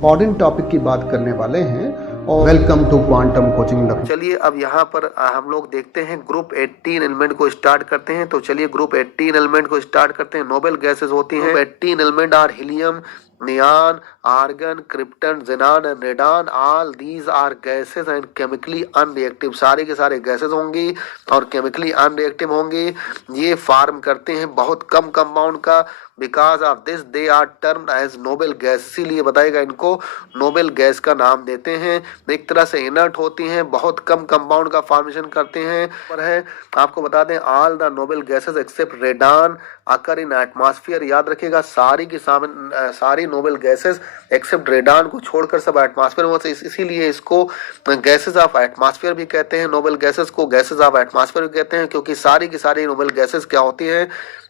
Important topic की बात करने वाले हैं। और वेलकम टू क्वांटम कोचिंग। चलिए अब यहाँ पर हम लोग देखते हैं ग्रुप 18 एलिमेंट को स्टार्ट करते हैं। तो चलिए ग्रुप 18 एलिमेंट को स्टार्ट करते हैं। नोबेल गैसेस होती हैं। 18 element are helium, neon, argon, krypton, xenon and radon. All these are gases and chemically unreactive. सारे के सारे गैसेस होंगी और केमिकली अनरिएक्टिव होंगी। ये फॉर्म करते हैं बहुत कम कंपाउंड का। Because of this they are termed as noble gas, इसीलिए बताएगा इनको नोबेल गैस का नाम देते हैं। एक तरह से इनर्ट होती हैं, बहुत कम कंपाउंड का फॉर्मेशन करते हैं। पर है आपको बता दें all the noble gases except radon occur in atmosphere. याद रखिएगा सारी की सारी नोबेल गैसेस एक्सेप्ट रेडान को छोड़कर सब एटमॉस्फेयर में होते हैं। इसीलिए इसको गैसेस ऑफ एटमॉस्फेयर भी कहते हैं। नोबेल गैसेस को गैसेस ऑफ एटमॉस्फेयर भी कहते हैं क्योंकि सारी की सारी नोबेल गैसेस क्या होती हैं,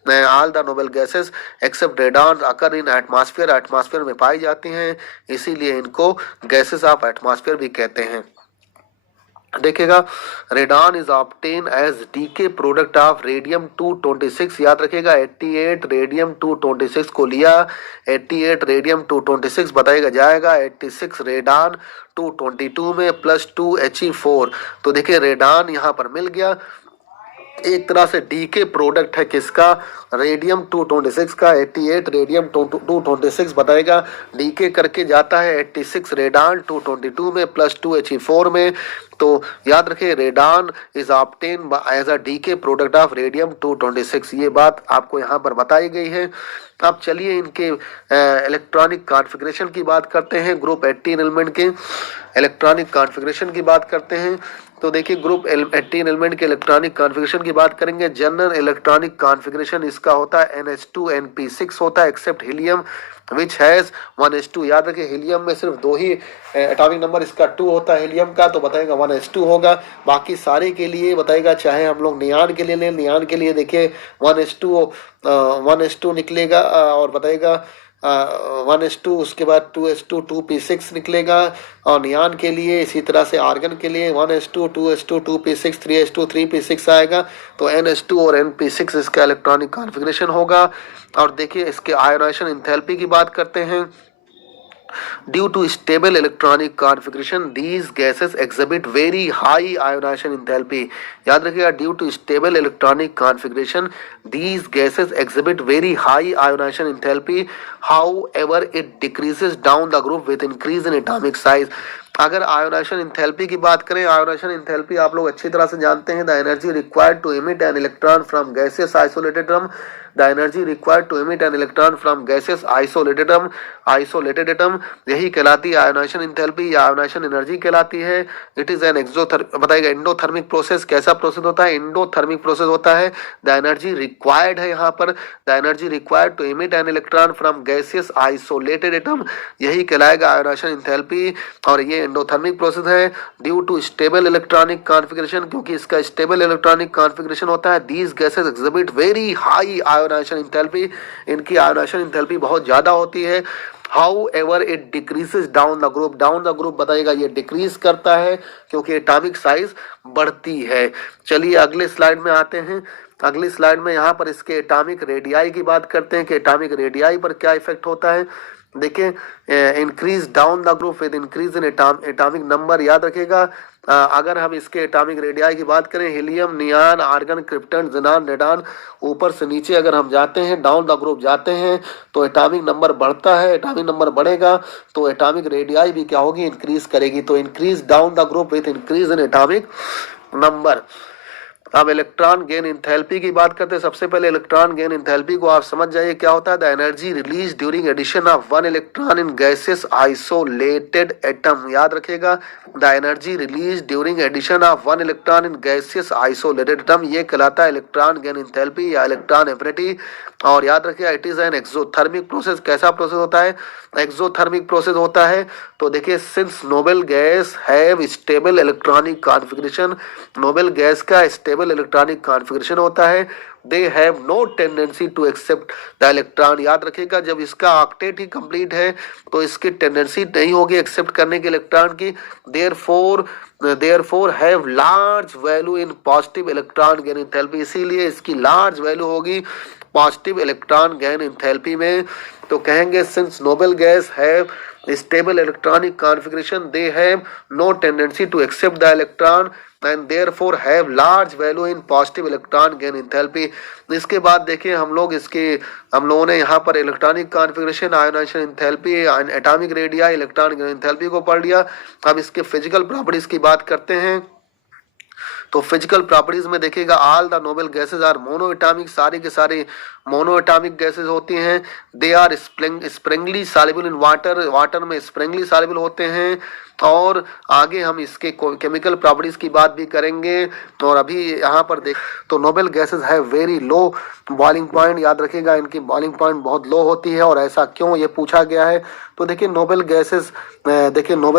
all the noble gases except radon occur in atmosphere, atmosphere में पाई जाती हैं। इसीलिए इनको गैसेस ऑफ एटमॉस्फेयर भी कहते हैं। देखिएगा radon is obtain as decay product of radium 226। याद रखिएगा 88 रेडियम 226 को लिया, 88 रेडियम 226 बताएगा जाएगा 86 रेडान 222 में प्लस 2 He4। तो देखिए रेडान यहाँ पर मिल गया, एक तरह से डीके प्रोडक्ट है किसका, रेडियम 226 का। 88 रेडियम 226 बताएगा डीके करके जाता है 86 रेडान 222 में प्लस 2 He4 में। तो याद रखिए radon is obtain as a decay product of radium 226। ये बात आपको यहाँ पर बताई गई है। अब चलिए इनके इलेक्ट्रॉनिक कॉन्फ़िगरेशन की बात करते हैं। ग्रुप 18 एलिमेंट के इलेक्ट्रॉनिक कॉन्फ़िगरेशन की बात करते हैं। तो देखिए ग्रुप 18 एलिमेंट के इलेक्ट्रॉनिक कॉन्फ़िगरेशन की बात करेंगे। जनरल इलेक्ट्रॉनिक कॉन्फ़िगरेशन इसका होता है NH2 NP6 होता है accept helium which has 1s2। याद रखिए हीलियम में सिर्फ दो ही एटॉमिक नंबर इसका 2 होता है हीलियम का, तो बताएगा 1s2 होगा। बाकी सारे के लिए बताएगा, चाहे हम लोग नियान के लिए लें, नियान के लिए देखिए 1s2 निकलेगा और बताएगा 1s2, उसके बाद 2s2 2p6 निकलेगा। और नियान के लिए इसी तरह से आर्गन के लिए 1s2 2s2 2p6 3s2 3p6 आएगा। तो ns2 और np6 इसका इलेक्ट्रॉनिक कॉन्फ़िगरेशन होगा। और देखिए इसके आयोनाइजेशन एंथैल्पी की बात करते हैं। Due to stable electronic configuration, these gases exhibit very high ionization enthalpy। याद रखिएगा due to stable electronic configuration, these gases exhibit very high ionization enthalpy. However, it decreases down the group with increase in atomic size। अगर ionisation enthalpy की बात करें, ionisation enthalpy आप लोग अच्छी तरह से जानते हैं। The energy required to emit an electron from gaseous isolated atom, the energy required to emit an electron from gaseous isolated atom यही कहलाती है आयोनाइजेशन इंथैल्पी या आयोनाइजेशन एनर्जी कहलाती है। इट इज एन बताएगा एंडोथर्मिक प्रोसेस। कैसा process होता है, एंडोथर्मिक प्रोसेस होता है। द एनर्जी रिक्वायर्ड है यहाँ पर, the energy required to emit an electron from gaseous isolated atom यही कहलाएगा आयोनाइजेशन इंथैल्पी। और ये एंडोथर्मिक प्रोसेस है due to stable electronic configuration, क्योंकि इसका स्टेबल इलेक्ट्रॉनिक कॉन्फ़िगरेशन होता है। These gases exhibit very high ionisation enthalpy, इनकी आयोनाइजेशन इंथैल्पी बहुत ज़्यादा होती है। However, it decreases down the group, down the group बताएगा ये डिक्रीज करता है क्योंकि एटॉमिक साइज बढ़ती है। चलिए अगले स्लाइड में आते हैं। अगली स्लाइड में यहाँ पर इसके एटॉमिक रेडियाई की बात करते हैं कि एटॉमिक रेडियाई पर क्या इफेक्ट होता है। देखिए increase down the group with increase in atomic number. याद रखिएगा अगर हम इसके एटॉमिक रेडियाई की बात करें, helium, neon, argon, krypton, जेनान, radon, ऊपर से नीचे अगर हम जाते हैं, डाउन द ग्रुप जाते हैं तो एटॉमिक नंबर बढ़ता है। एटॉमिक नंबर बढ़ेगा तो एटॉमिक रेडियाई भी क्या होगी, इंक्रीज करेगी। तो increase down the group with increase in atomic number. अब इलेक्ट्रॉन गेन इंथैल्पी की बात करते हैं। सबसे पहले इलेक्ट्रॉन गेन इंथैल्पी को आप समझ जाइए क्या होता है। The energy release during addition of one electron in gases isolated atom. याद रखिएगा the energy release during addition of one electron in gases isolated atom ये कहलाता है इलेक्ट्रॉन गेन इंथैल्पी या इलेक्ट्रॉन एफिनिटी। और याद रखिएगा it is an exothermic process. कैसा प्रोसेस होता है, एक्सोथर्मिक प्रोसेस होता है। तो देखिए since noble gas have stable electronic configuration, noble gas का स्टेबल इलेक्ट्रॉनिक कॉन्फ़िगरेशन होता है। They have no tendency to accept the electron. याद रखिएगा जब इसका ऑक्टेट ही कंप्लीट है तो इसकी टेंडेंसी नहीं होगी एक्सेप्ट करने के इलेक्ट्रॉन की। therefore have large value in positive electron gain enthalpy, इसीलिए इसकी लार्ज वैल्यू होगी पॉजिटिव इलेक्ट्रॉन गेन इंथैल्पी में। तो कहेंगे since noble guys have stable electronic configuration, they have no tendency to accept the electron and therefore have large value in positive electron gain enthalpy। इसके बाद देखिए हम लोगों ने यहाँ पर electronic configuration, ionisation enthalpy, atomic radii, electron gain enthalpy को पढ़ लिया। अब इसके फिजिकल प्रॉपर्टीज की बात करते हैं। तो फिजिकल प्रॉपर्टीज में देखिएगा all the noble gases are mono atomic, सारी के सारे मोनो एटॉमिक गैसेज होती हैं। They are sparingly soluble in water, water में स्प्रिंगली सॉल्युबल होते हैं। और आगे हम इसके केमिकल प्रॉपर्टीज की बात भी करेंगे। और अभी यहाँ पर देख तो नोबल गैसेज है वेरी लो बॉइलिंग पॉइंट, याद रखिएगा इनकी बॉइलिंग पॉइंट बहुत लो होती है। और ऐसा क्यों ये पूछा गया है। तो देखिए नोबल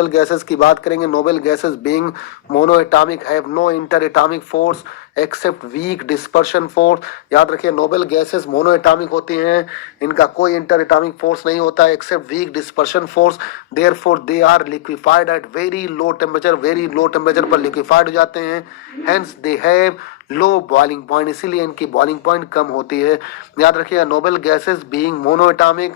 गैसेज की बात करेंगे। Noble gases being mono atomic have no inter atomic force except weak dispersion force. याद रखिए नोबल गैसेस मोनो एटॉमिक होती हैं, इनका कोई इंटर एटॉमिक फोर्स नहीं होता है except weak dispersion force. Therefore they are liquefied at very low temperature पर लिक्विफाइड हो जाते हैं। Hence they have low boiling point, इसीलिए इनकी बॉइलिंग पॉइंट कम होती है। याद रखिएगा noble gases being mono atomic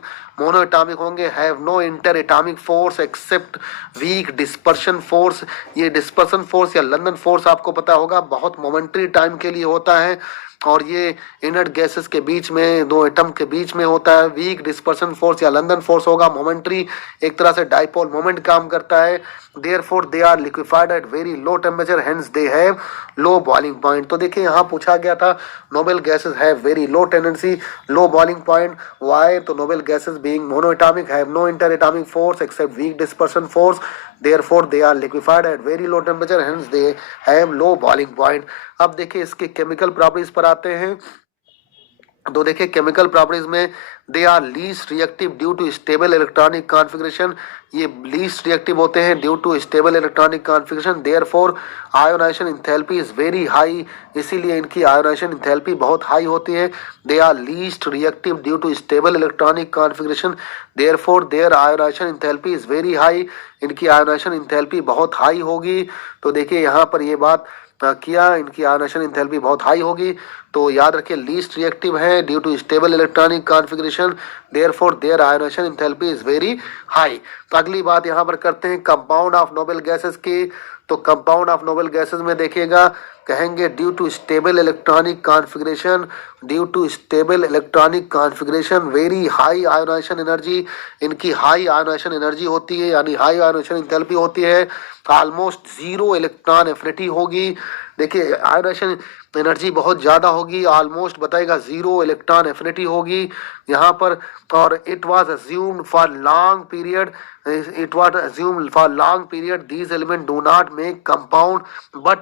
होंगे, have no inter atomic force except weak dispersion force. ये डिस्पर्शन फोर्स या लंदन फोर्स आपको पता होगा बहुत मोमेंट्री टाइम के लिए होता है और ये इनर्ट गैसेस के बीच में, दो एटम के बीच में होता है। वीक डिस्पर्शन फोर्स या लंदन फोर्स होगा मोमेंट्री, एक तरह से डाइपोल मोमेंट काम करता है। Therefore they are liquefied at very low temperature, hence they have low boiling point. तो देखिए यहाँ पूछा गया था noble gases have very low tendency, low boiling point. Why? तो noble gases being monoatomic have no inter atomic force except weak dispersion force, therefore they are liquefied at very low temperature, hence they have low boiling point. अब देखिए इसके chemical properties पर आते हैं। तो देखिए chemical properties में they are least reactive due to stable electronic configuration, ये लीस्ट रिएक्टिव होते हैं due to stable electronic configuration. Therefore ionisation enthalpy is very high, इसीलिए इनकी आयोनाइजेशन एंथैल्पी बहुत हाई होती है। They are least reactive due to stable electronic configuration, therefore their ionisation enthalpy is very high, इनकी ionisation enthalpy बहुत high होगी। तो देखिए यहाँ पर ये बात किया, इनकी आयोनाइजेशन एंथैल्पी बहुत हाई होगी। तो याद रखिए लीस्ट रिएक्टिव है due to stable electronic configuration, therefore their ionisation enthalpy is very high. तो अगली बात यहाँ पर करते हैं कंपाउंड ऑफ नोबल गैसेस की। तो कंपाउंड ऑफ नोबल गैसेस में देखिएगा कहेंगे due to stable electronic configuration very high ionisation energy, इनकी हाई आयोनाइजेशन एनर्जी होती है यानी हाई आयोनाइजेशन एंथैल्पी होती है। ऑलमोस्ट जीरो इलेक्ट्रॉन एफिनिटी होगी। देखिए आयोनाइजेशन एनर्जी बहुत ज़्यादा होगी, ऑलमोस्ट बताएगा जीरो इलेक्ट्रॉन एफिनिटी होगी यहाँ पर। और it was assumed for long period these element do not make compound but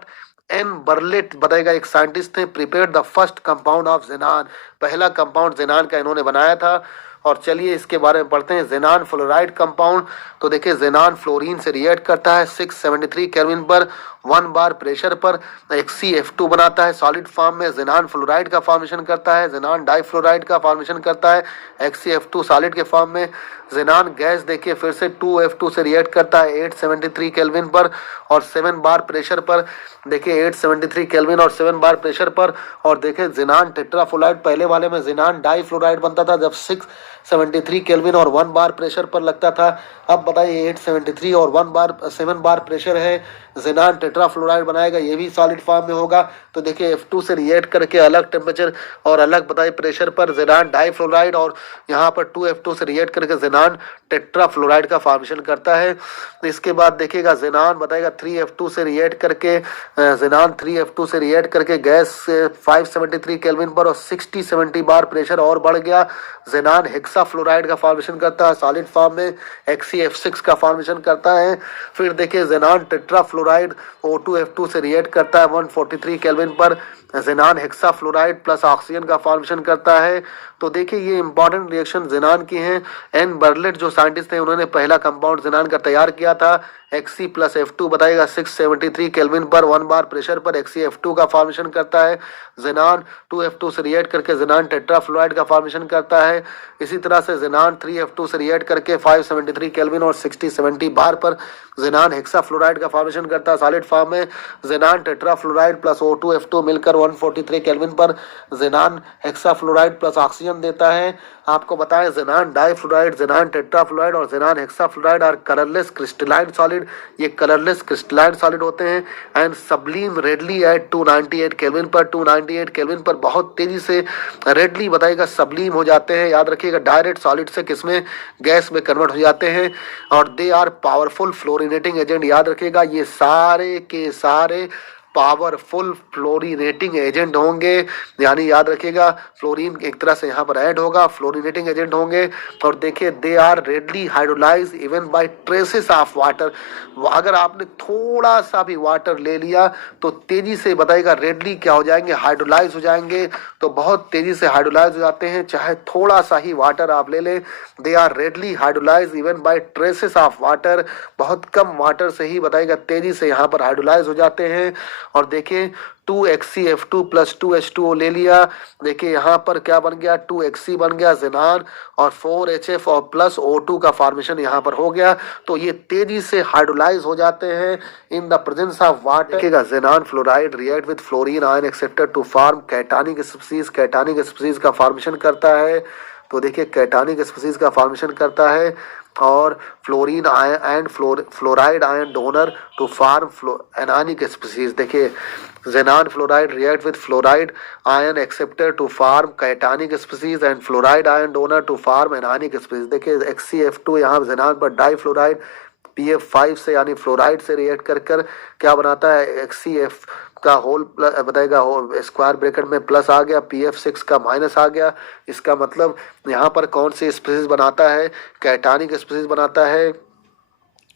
N Bartlett बताएगा एक साइंटिस्ट थे prepare the first compound of xenon, पहला कंपाउंड ज़ेनान का इन्होंने बनाया था। और चलिए इसके बारे में पढ़ते हैं। ज़ेनान फ्लोराइड कंपाउंड, तो देखिए ज़ेनान फ्लोरीन से रिएक्ट करता है 673 केल्विन पर 1 बार प्रेशर पर, XCF2 बनाता है सॉलिड फॉर्म में। ज़ेनान फ्लोराइड का फॉर्मेशन करता है, ज़ेनान डाइफ्लोराइड का फॉर्मेशन करता है XCF2 सॉलिड के फॉर्म में। ज़ेनान गैस देखिए फिर से 2F2 से रिएक्ट करता है 873 केल्विन पर और 7 बार प्रेशर पर। देखिए 873 केल्विन और 7 बार प्रेशर पर। और देखिए ज़ेनान टेट्राफ्लोराइड, पहले वाले में ज़ेनान डाइफ्लोराइड बनता था जब 673 केल्विन और 1 बार प्रेशर पर लगता था। अब बताइए 873 और 7 बार प्रेशर है, ज़ेनान टेट्राफ्लोराइड बनाएगा, ये भी सॉलिड फॉर्म में होगा। तो देखिए F2 से रिएक्ट करके अलग टेम्परेचर और अलग बताइए प्रेशर पर ज़ेनान डाइफ्लोराइड और यहाँ पर 2F2 से रिएक्ट करके ज़ेनान टेट्राफ्लोराइड का फॉर्मेशन करता है। तो इसके बाद देखिएगा ज़ेनान बताएगा 3F2 से रिएक्ट करके गैस 573 केल्विन पर और 60-70 बार प्रेशर और बढ़ गया। ज़ेनान हेक्साफ्लोराइड का फॉर्मेशन करता है सॉलिड फॉर्म में, XCF6 का फॉर्मेशन करता है। फिर देखिए ज़ेनान टेट्राफ्लोराइड O2F2 से रिएक्ट करता है 143 केल्विन पर, ज़ेनान हेक्साफ्लोराइड प्लस ऑक्सीजन का फॉर्मेशन करता है। तो देखिए ये इंपॉर्टेंट रिएक्शन ज़ेनान की हैं। एन बर्लेट जो साइंटिस्ट थे उन्होंने पहला कंपाउंड ज़ेनान का तैयार किया था Xc प्लस F2 बताएगा 673 केल्विन पर 1 बार प्रेशर पर Xc F2 का फॉर्मेशन करता है। जेनान 2F2 से रिएक्ट करके जेनान टेट्राफ्लोराइड का फॉर्मेशन करता है। इसी तरह से जेनान 3F2 से रिएक्ट करके 573 केल्विन और 60-70 बार पर जेनान हेक्साफ्लोराइड का फॉर्मेशन करता है सॉलिड फॉर्म में। जेनान टेट्राफ्लोराइड प्लस O2F2 मिलकर 143 केल्विन पर जेनान हेक्साफ्लोराइड प्लस ऑक्सीजन देता है। आपको बताएं जेनान डाइफ्लोराइड, जेनान टेट्राफ्लोराइड और xenon hexafluoride are colourless crystalline solid. ये कलरलेस क्रिस्टलाइन सॉलिड होते हैं and sublime readily at 298 kelvin पर। 298 केल्विन पर बहुत तेजी से रेडली बताएगा सबलीम हो जाते हैं। याद रखिएगा डायरेक्ट सॉलिड से किसमें, गैस में कन्वर्ट हो जाते हैं और they are powerful fluorinating agent. याद रखिएगा ये सारे के सारे पावरफुल फ्लोरिनेटिंग एजेंट होंगे, यानी याद रखिएगा फ्लोरीन एक तरह से यहाँ पर ऐड होगा, फ्लोरिनेटिंग एजेंट होंगे। और देखिए they are readily hydrolyse even by traces of water. अगर आपने थोड़ा सा भी वाटर ले लिया तो तेजी से बताइएगा रेडली क्या हो जाएंगे, हाइड्रोलाइज हो जाएंगे। तो बहुत तेजी से हाइड्रोलाइज हो जाते हैं, चाहे थोड़ा सा ही वाटर आप ले लें। They are readily hydrolyse even by traces of water. बहुत कम वाटर से ही बताइएगा तेजी से यहाँ पर हाइड्रोलाइज हो जाते हैं। और देखिए 2HCF2 प्लस 2H2O ले लिया। देखिए यहाँ पर क्या बन गया, 2Hc बन गया जेनान और 4HF और प्लस O2 का फॉर्मेशन यहाँ पर हो गया। तो ये तेजी से हाइड्रोलाइज हो जाते हैं in the presence of water. देखिएगा xenon fluoride react with fluorine ion acceptor to form cationic species. Cationic species का फॉर्मेशन करता है। तो देखिए कैटानिक स्पीसीज का फॉर्मेशन करता है और fluorine ion and fluoride ion donor to form anionic species. देखिए xenon fluoride react with fluoride ion acceptor to form cationic species and fluoride ion donor to form anionic species. देखिए HCF2 यहाँ जेनान पर difluoride PF5 से यानी fluoride से react कर कर क्या बनाता है, HCF का होल बताएगा स्क्वायर ब्रैकेट में प्लस आ गया, PF6 का माइनस आ गया। इसका मतलब यहाँ पर कौन सी स्पीसीज बनाता है, कैटानिक स्पीसीज बनाता है।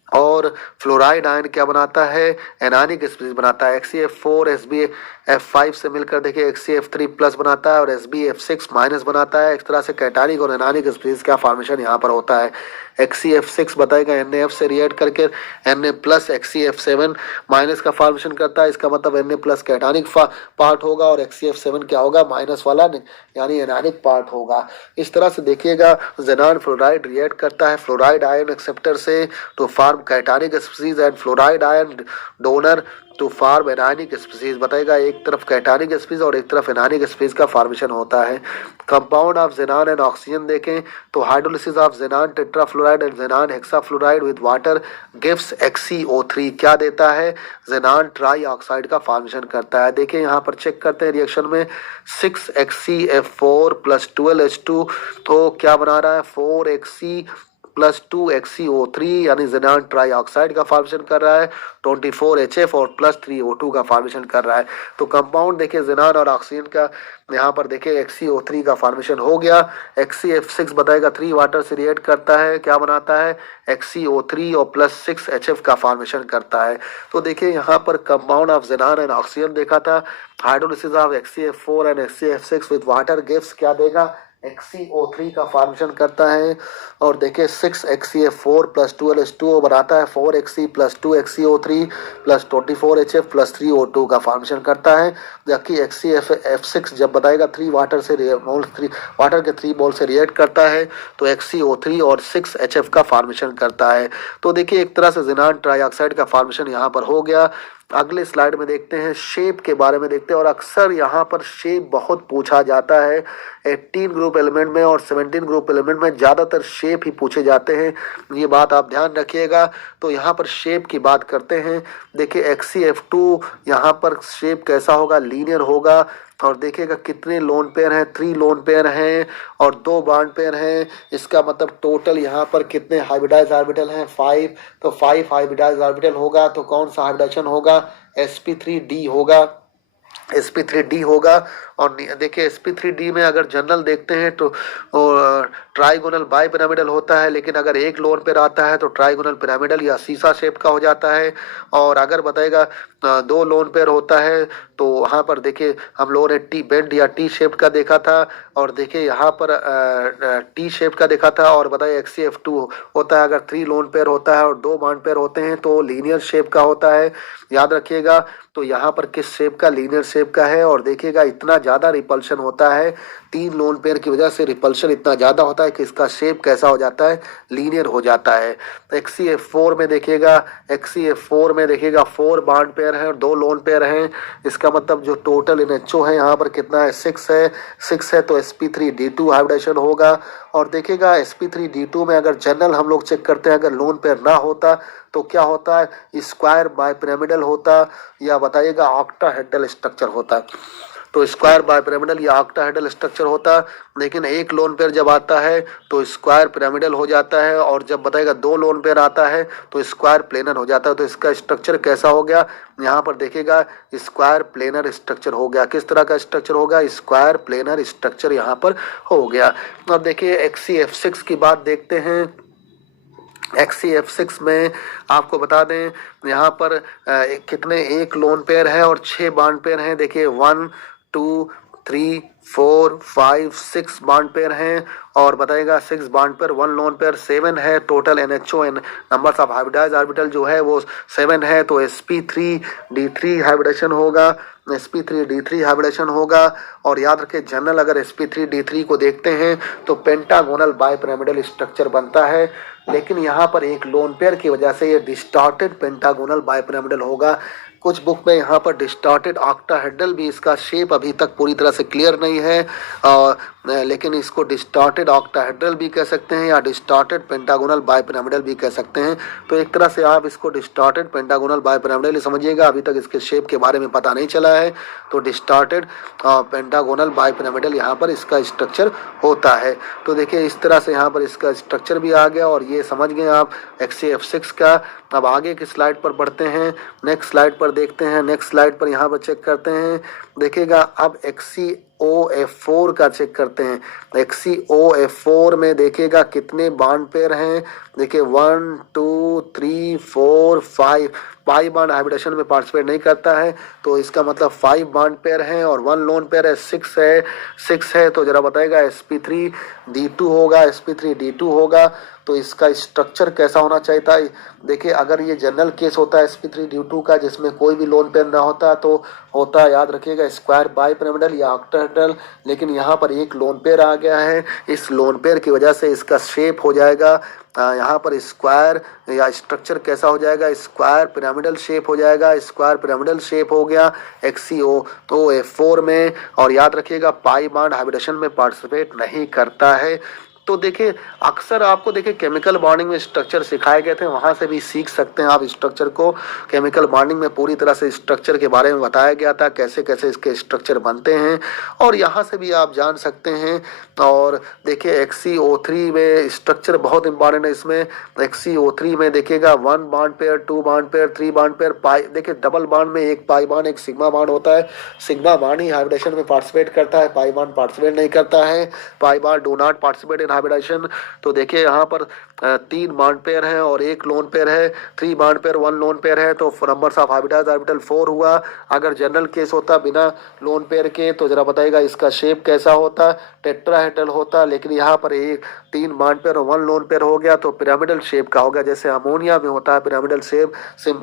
और फ्लोराइड आयन क्या बनाता है, एनानिक स्पीसीज बनाता है। HCF4 SbF5 से मिलकर देखिए HCF3 प्लस बनाता है और SbF6 माइनस बनाता है। इस तरह से कैटानिक और एनानिक स्पीसीज का फॉर्मेशन यहाँ पर होता है। HCF6 बताएगा NaF से रिएक्ट करके Na प्लस HCF7 माइनस का फॉर्मेशन करता है। इसका मतलब Na प्लस कैटानिक पार्ट होगा और HCF7 क्या होगा, माइनस वाला यानी एनानिक पार्ट होगा। इस तरह से देखिएगा जेनान फ्लोराइड रिएक्ट करता है फ्लोराइड आयन एक्सेप्टर से to form cationic species and fluoride ion donor to form anionic species. बताएगा एक तरफ कैटानिक स्पीसीज और एक तरफ एनानिक स्पीसीज का फॉर्मेशन होता है। कंपाउंड ऑफ जेनान एंड ऑक्सीजन देखें तो hydrolysis of जेनान tetrafluoride and जेनान hexafluoride with water gives XCO3 क्या देता है, जेनान ट्राई ऑक्साइड का फॉर्मेशन करता है। देखिए यहाँ पर चेक करते हैं रिएक्शन में 6HCF4 प्लस 12H2 तो क्या बना रहा है 4Hc प्लस 2XCO3 यानी जेनान ट्राई ऑक्साइड का फॉर्मेशन कर रहा है। 24HF और प्लस 3O2 का फॉर्मेशन कर रहा है। तो कंपाउंड देखिए जेनान और ऑक्सीजन का यहाँ पर देखिए XCO3 का फॉर्मेशन हो गया। HCF6 बताएगा 3 वाटर से रिएक्ट करता है, क्या बनाता है XCO3 और प्लस 6HF का फॉर्मेशन करता है। तो देखिए यहाँ पर कंपाउंड ऑफ जेनान एंड ऑक्सीजन देखा था, hydrolysis of HCF4 and HCF6 with water gives क्या देगा, XCO3 का फॉर्मेशन करता है। और देखिए 6HCF4 प्लस 12H2O बनाता है 4Hc plus 2XCO3 plus 24HF plus 3O2 का फॉर्मेशन करता है। जबकि HCF6 जब बताएगा 3 वाटर के 3 मोल से रिएक्ट करता है तो XCO3 और 6HF का फॉर्मेशन करता है। तो देखिए एक तरह से जेनान ट्राइऑक्साइड का फॉर्मेशन यहाँ पर हो गया। अगले स्लाइड में देखते हैं शेप के बारे में देखते हैं, और अक्सर यहाँ पर शेप बहुत पूछा जाता है। 18 ग्रुप एलिमेंट में और 17 ग्रुप एलिमेंट में ज़्यादातर शेप ही पूछे जाते हैं, ये बात आप ध्यान रखिएगा। तो यहाँ पर शेप की बात करते हैं। देखिए HCF2 यहाँ पर शेप कैसा होगा, लीनियर होगा। और देखिएगा कितने लोन पेयर हैं, 3 लोन पेयर हैं और 2 बॉन्ड पेयर हैं। इसका मतलब टोटल यहाँ पर कितने हाइब्रिडाइज ऑर्बिटल हैं, 5। तो 5 हाइब्रिडाइज ऑर्बिटल होगा तो कौन सा हाइब्रिडाइजेशन होगा, sp3d होगा, sp3d होगा। और देखिए sp3d में अगर जनरल देखते हैं तो ट्राइगोनल बाई पिरामिडल होता है, लेकिन अगर एक लोन पेयर आता है तो ट्राइगोनल पिरामिडल या सीसा शेप का हो जाता है। और अगर बताएगा दो लोन पेयर होता है तो वहाँ पर देखिए हम लोगों ने टी बेंड या टी शेप का देखा था, और देखिए यहाँ पर टी शेप का देखा था। और बताइए XCF2 होता है अगर 3 लोन पेयर होता है और 2 बॉन्ड पेयर होते हैं तो लीनियर शेप का होता है, याद रखिएगा। तो यहाँ पर किस शेप का, लीनियर शेप का है। और देखिएगा इतना ज़्यादा रिपल्शन होता है, 3 लोन पेयर की वजह से रिपल्शन इतना ज़्यादा होता है कि इसका शेप कैसा हो जाता है, लीनियर हो जाता है। तो XCF4 में देखिएगा, XCF4 में देखिएगा 4 बॉन्ड पेयर हैं और 2 लोन पेयर हैं। इसका मतलब जो टोटल NHO है यहाँ पर कितना है, 6 है। 6 है तो sp3d2 हाइब्रिडेशन होगा। और देखिएगा sp3d2 में अगर जनरल हम लोग चेक करते हैं, अगर लोन पेयर ना होता तो क्या होता है, स्क्वायर बाइपिरामिडल होता या बताइएगा ऑक्टाहेड्रल स्ट्रक्चर होता। तो स्क्वायर बाइपिरामिडल या ऑक्टाहेड्रल स्ट्रक्चर होता, लेकिन एक लोन पेयर जब आता है तो स्क्वायर पिरामिडल हो जाता है, और जब बताएगा 2 लोन पेयर आता है तो स्क्वायर प्लेनर हो जाता है। तो इसका स्ट्रक्चर कैसा हो गया, यहाँ पर देखिएगा स्क्वायर प्लेनर स्ट्रक्चर हो गया। किस तरह का स्ट्रक्चर होगा, स्क्वायर प्लेनर स्ट्रक्चर यहाँ पर हो गया। अब देखिए XCF6 की बात देखते हैं। XCF6 में आपको बता दें यहाँ पर कितने, एक लोन पेयर है और 6 बॉन्ड पेयर हैं। देखिए 1 2 3 4 5 6 बॉन्ड पेयर हैं, और बताएगा 6 बॉन्ड पेयर 1 लोन पेयर 7 है। Total NHO numbers of hybridise orbital जो है वो 7 है। तो sp3d3 हाइब्रिडेशन होगा, sp3d3 हाइब्रिडेशन होगा। और याद रखें जनरल अगर sp3d3 को देखते हैं तो पेंटागोनल बाइपिरामिडल स्ट्रक्चर बनता है, लेकिन यहाँ पर एक लोन पेयर की वजह से ये डिस्टॉर्टेड पेंटागोनल बाइपिरामिडल होगा। कुछ बुक में यहाँ पर डिस्टॉर्टेड ऑक्टाहेड्रल भी, इसका शेप अभी तक पूरी तरह से क्लियर नहीं है, लेकिन इसको डिस्टॉर्टेड ऑक्टाहेड्रल भी कह सकते हैं या डिस्टॉर्टेड पेंटागोनल बाइपिरामिडल भी कह सकते हैं। तो एक तरह से आप इसको डिस्टॉर्टेड पेंटागोनल बाइपिरामिडल ही समझिएगा, अभी तक इसके शेप के बारे में पता नहीं चला है। तो डिस्टॉर्टेड पेंटागोनल बाइपिरामिडल यहाँ पर इसका स्ट्रक्चर होता है। तो देखिए इस तरह से यहाँ पर इसका स्ट्रक्चर भी आ गया, और ये समझ गए आप XCF6 का। अब आगे की स्लाइड पर बढ़ते हैं, नेक्स्ट स्लाइड पर देखते हैं। नेक्स्ट स्लाइड पर यहाँ पर चेक करते हैं, देखिएगा अब XCOF4 का चेक करते हैं। XCOF4 में देखिएगा कितने बॉन्ड पेयर हैं। देखिए 1 2 3 4 5 पाई बॉन्ड हाइब्रिडेशन में पार्टिसिपेट नहीं करता है, तो इसका मतलब 5 बॉन्ड पेयर हैं और 1 लोन पेयर है, 6 है। तो जरा बताएगा sp3d2 होगा, sp3d2 होगा। तो इसका स्ट्रक्चर कैसा होना चाहिए था। देखिए अगर ये जनरल केस होता है sp3d2 का जिसमें कोई भी लोन पेयर ना होता तो होता, याद रखिएगा, स्क्वायर बाइपिरामिडल या ऑक्टाहेड्रल, लेकिन यहाँ पर एक लोन पेयर आ गया है। इस लोन पेयर की वजह से इसका शेप हो जाएगा यहाँ पर स्क्वायर, या स्ट्रक्चर कैसा हो जाएगा, स्क्वायर पिरामिडल शेप हो जाएगा। स्क्वायर पिरामिडल शेप हो गया XCOF4 में। और याद रखिएगा पाई बॉन्ड हाइब्रिडेशन में पार्टिसिपेट नहीं करता है। तो देखिए अक्सर आपको देखिए केमिकल बॉन्डिंग में स्ट्रक्चर सिखाए गए थे, वहाँ से भी सीख सकते हैं आप स्ट्रक्चर को। केमिकल बॉन्डिंग में पूरी तरह से स्ट्रक्चर के बारे में बताया गया था, कैसे कैसे इसके स्ट्रक्चर बनते हैं, और यहाँ से भी आप जान सकते हैं। और देखिए XCO3 में स्ट्रक्चर बहुत इंपॉर्टेंट है। इसमें XCO3 में देखिएगा 1 bond pair 2 bond pair 3 bond pair, pi देखिए डबल बॉन्ड में एक पाई बॉन्ड एक सिग्मा बॉन्ड होता है। सिग्मा बॉन्ड ही हाइब्रिडेशन में पार्टिसिपेट करता है, पाई बॉन्ड पार्टिसिपेट नहीं करता है। Pi bond do not participate in hybridisation. तो देखिए यहाँ पर 3 बॉन्ड पेयर है और 1 लोन पेयर है, 3 बॉन्ड पेयर 1 लोन पेयर है। तो नंबर्स ऑफ हाइब्रिडाइज्ड ऑर्बिटल 4 हुआ। अगर जनरल केस होता बिना लोन पेयर के तो जरा बताइएगा इसका शेप कैसा होता, टेट्राहेड्रल होता। लेकिन यहाँ पर 3 बॉन्ड पेयर और 1 लोन पेयर हो गया तो पिरामिडल शेप का हो गया, जैसे अमोनिया में होता है पिरामिडल शेप।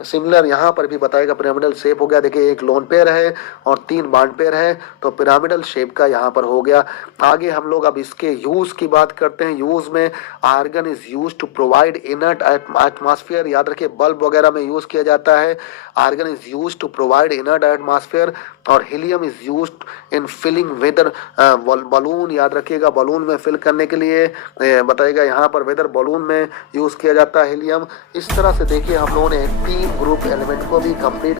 सिमिलर यहाँ पर भी बताएगा पिरामिडल शेप हो गया। देखिए 1 लोन पेयर है और 3 बॉन्ड पेयर है, तो पिरामिडल शेप का यहाँ पर हो गया। आगे हम लोग अब इसके यूज की बात करते हैं। यूज में argon is use to provide inert atmosphere, याद रखिए बल्ब वगैरह में यूज किया जाता है। Argon is use to provide inert atmosphere, और helium is use in filling weather balloon, याद रखिएगा बलून में फिल करने के लिए बताइएगा यहाँ पर वेदर बलून में यूज किया जाता है हीलियम। इस तरह से देखिए हम लोगों ने 3 ग्रुप एलिमेंट को भी कंप्लीट